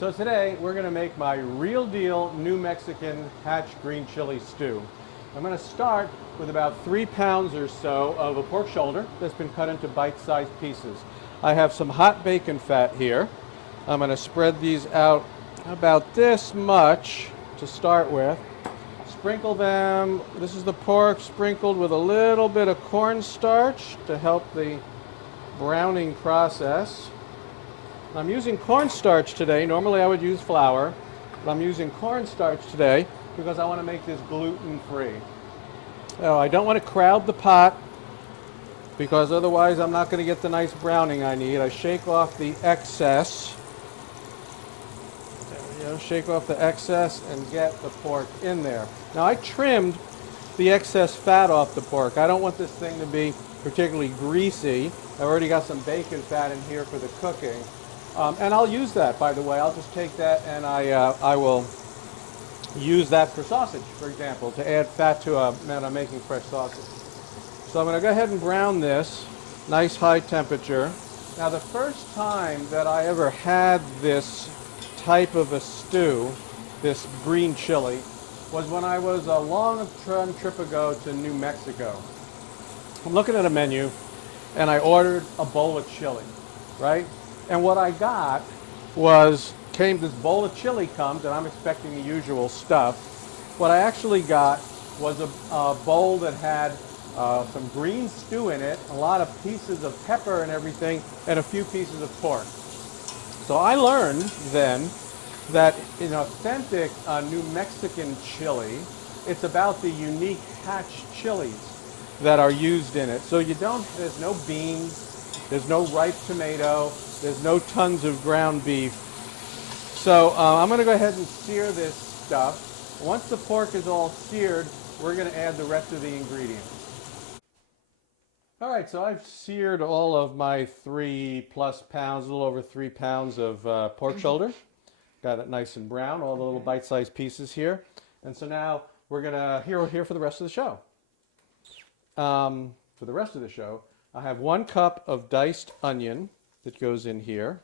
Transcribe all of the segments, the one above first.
So today we're going to make my real deal New Mexican hatch green chili stew. I'm going to start with about 3 pounds or so of a pork shoulder that's been cut into bite-sized pieces. I have some hot bacon fat here. I'm going to spread these out about this much to start with. Sprinkle them, this is the pork sprinkled with a little bit of cornstarch to help the browning process. I'm using cornstarch today. Normally I would use flour, but I'm using cornstarch today because I want to make this gluten-free. So I don't want to crowd the pot because otherwise I'm not going to get the nice browning I need. I shake off the excess. There we go. Shake off the excess and get the pork in there. Now I trimmed the excess fat off the pork. I don't want this thing to be particularly greasy. I've already got some bacon fat in here for the cooking. And I'll use that, by the way. I'll just take that and I will use that for sausage, for example, to add fat to when I'm making fresh sausage. So I'm going to go ahead and brown this, nice high temperature. Now the first time that I ever had this type of a stew, this green chili, was when I was a long trip ago to New Mexico. I'm looking at a menu and I ordered a bowl of chili, right? And what I got was, this bowl of chili comes, and I'm expecting the usual stuff. What I actually got was a bowl that had some green stew in it, a lot of pieces of pepper and everything, and a few pieces of pork. So I learned then that in authentic New Mexican chili, it's about the unique hatch chilies that are used in it. So there's no beans, there's no ripe tomato, there's no tons of ground beef. So I'm going to go ahead and sear this stuff. Once the pork is all seared, we're going to add the rest of the ingredients. All right, so I've seared all of my 3+ pounds, a little over 3 pounds of pork shoulder. Got it nice and brown, all the little bite-sized pieces here. And so now we're going to here for the rest of the show. For the rest of the show, I have 1 cup of diced onion that goes in here.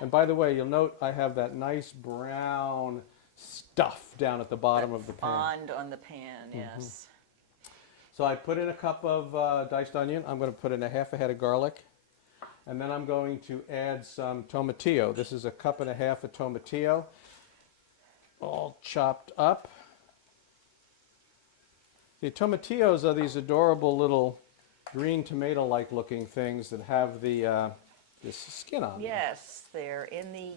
And by the way, you'll note I have that nice brown stuff down at the bottom of the pan. Bond on the pan, yes. So I put in a cup of diced onion. I'm going to put in a half a head of garlic. And then I'm going to add some tomatillo. This is a cup and a half of tomatillo, all chopped up. The tomatillos are these adorable little green tomato-like looking things that have the this skin on them. Yes, they're in the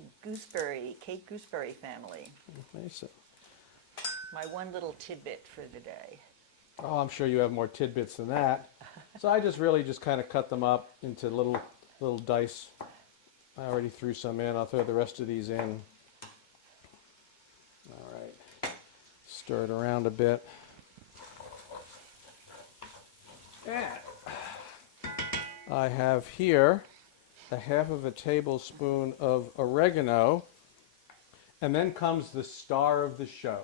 Kate gooseberry family. Okay, so. My one little tidbit for the day. Oh, I'm sure you have more tidbits than that. So I really just kind of cut them up into little dice. I already threw some in. I'll throw the rest of these in. All right. Stir it around a bit. And I have here a half of a tablespoon of oregano. And then comes the star of the show.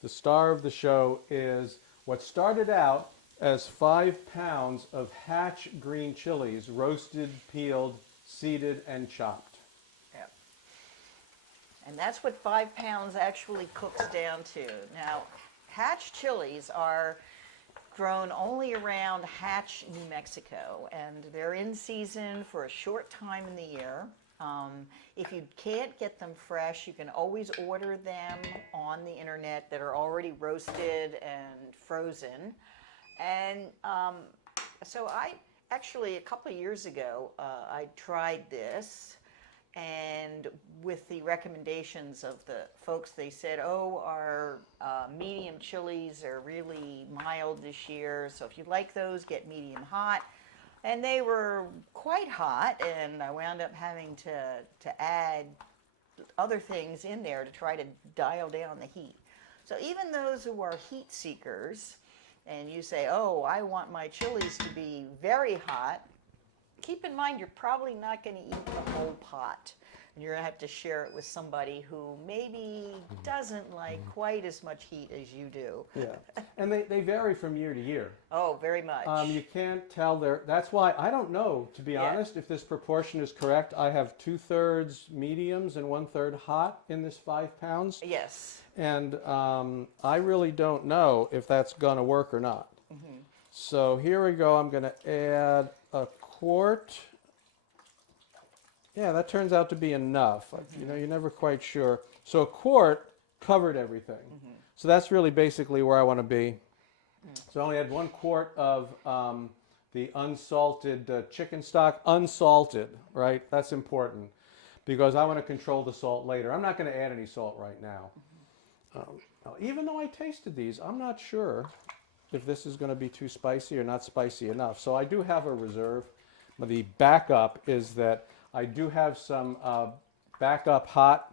The star of the show is what started out as 5 pounds of hatch green chilies, roasted, peeled, seeded, and chopped. Yep. And that's what 5 pounds actually cooks down to. Now, hatch chilies are grown only around Hatch, New Mexico, and they're in season for a short time in the year. If you can't get them fresh, you can always order them on the internet that are already roasted and frozen. And so I actually, a couple of years ago, I tried this, and with the recommendations of the folks, they said, oh, our medium chilies are really mild this year, so if you like those, get medium hot. And they were quite hot, and I wound up having to add other things in there to try to dial down the heat. So even those who are heat seekers, and you say, oh, I want my chilies to be very hot, keep in mind you're probably not going to eat the whole pot. and you're gonna have to share it with somebody who maybe doesn't like quite as much heat as you do. Yeah, and they vary from year to year. Oh, very much. You can't tell that's why I don't know, to be Yeah. honest, if this proportion is correct. I have 2/3 mediums and 1/3 hot in this 5 pounds. Yes. And I really don't know if that's going to work or not. So here we go. I'm going to add a quart. Yeah, that turns out to be enough. You know, you're never quite sure. So a quart covered everything. So that's really basically where I want to be. So I only had 1 quart of the unsalted chicken stock. Unsalted, right? That's important because I want to control the salt later. I'm not going to add any salt right now. Now, even though I tasted these, I'm not sure if this is going to be too spicy or not spicy enough. So I do have a reserve. The backup is that I do have some backup hot.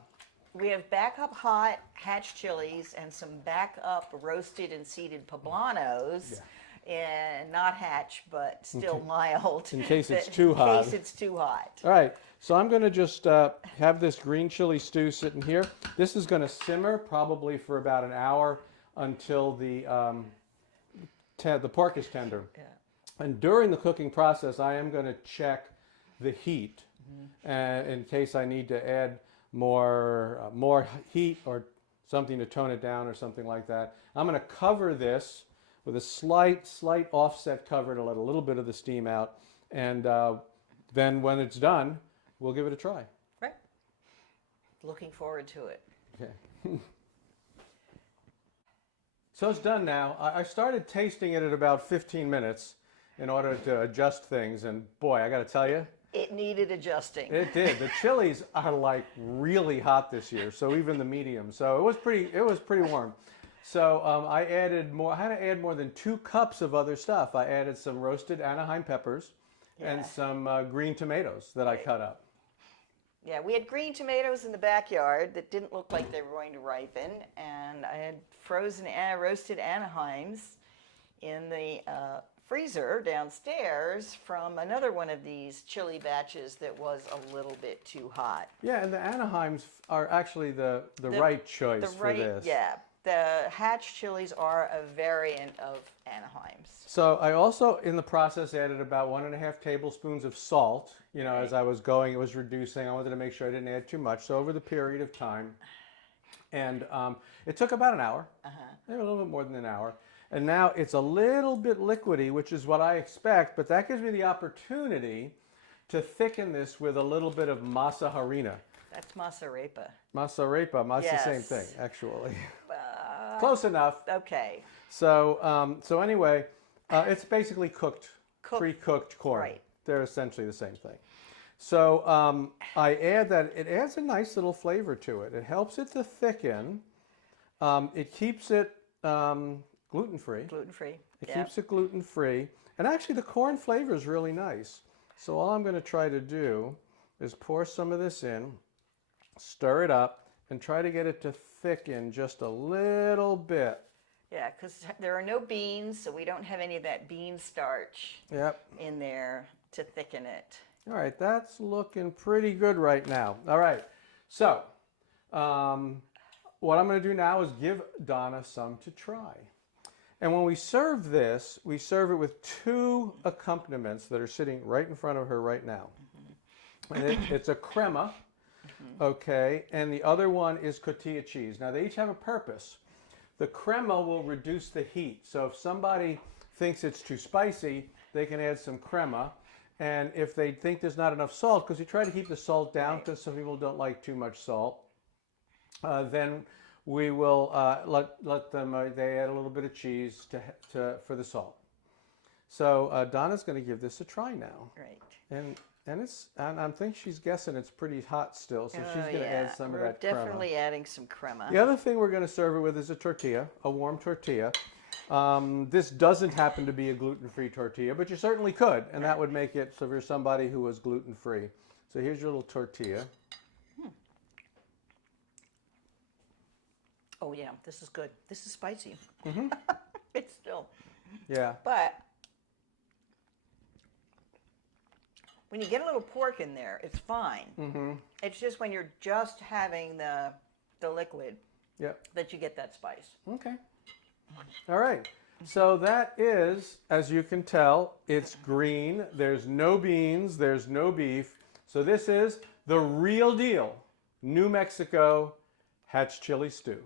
We have backup hot hatch chilies and some backup roasted and seeded poblanos. And not hatch, but still mild. In case it's too hot. In case it's too hot. All right, so I'm going to just have this green chili stew sitting here. This is going to simmer probably for about an hour until the pork is tender. Yeah. And during the cooking process, I am going to check the heat in case I need to add more heat or something to tone it down or something like that. I'm going to cover this with a slight offset cover to let a little bit of the steam out. And then when it's done, we'll give it a try. Right. Looking forward to it. Okay. So it's done now. I started tasting it at about 15 minutes in order to adjust things. And boy, I got to tell you, It needed adjusting. it did. The chilies are like really hot this year. So even the medium. So it was pretty warm. So I added more. I had to add more than 2 cups of other stuff. I added some roasted Anaheim peppers and some green tomatoes that I cut up. Yeah, we had green tomatoes in the backyard that didn't look like they were going to ripen, and I had frozen roasted Anaheims in the freezer downstairs from another one of these chili batches that was a little bit too hot. Yeah, and the Anaheims are actually the right choice for this. Yeah, the hatch chilies are a variant of Anaheims. So I also, in the process, added about 1.5 tablespoons of salt. You know, as I was going, it was reducing. I wanted to make sure I didn't add too much. So over the period of time, and it took about an hour, maybe a little bit more than an hour. And now it's a little bit liquidy, which is what I expect, but that gives me the opportunity to thicken this with a little bit of masa harina. That's masa ripe. Masa ripe, it's Yes. the same thing, actually. Close enough. Okay. So anyway, it's basically pre-cooked corn. Right. They're essentially the same thing. So I add that. It adds a nice little flavor to it. It helps it to thicken. It keeps it gluten-free. Gluten-free. It keeps it gluten-free. And actually the corn flavor is really nice. So all I'm going to try to do is pour some of this in, stir it up, and try to get it to thicken just a little bit. Yeah, because there are no beans, so we don't have any of that bean starch in there to thicken it. All right, that's looking pretty good right now. All right, so what I'm going to do now is give Donna some to try. And when we serve this, we serve it with 2 accompaniments that are sitting right in front of her right now. And it's a crema, okay, and the other one is cotija cheese. Now, they each have a purpose. The crema will reduce the heat. So if somebody thinks it's too spicy, they can add some crema. And if they think there's not enough salt, because we try to keep the salt down because some people don't like too much salt, then we will let them, they add a little bit of cheese for the salt. So Donna's going to give this a try now. Right. And I think she's guessing it's pretty hot still, so she's going to add some of that crema. We're definitely adding some crema. The other thing we're going to serve it with is a tortilla, a warm tortilla. This doesn't happen to be a gluten-free tortilla, but you certainly could, and that would make it so if you're somebody who was gluten-free. So here's your little tortilla. Oh yeah, this is good. This is spicy. It's still. Yeah. But when you get a little pork in there, it's fine. Mm-hmm. It's just when you're just having the liquid Yep. that you get that spice. Okay. All right. So that is, as you can tell, it's green. There's no beans. There's no beef. So this is the real deal. New Mexico hatch chili stew.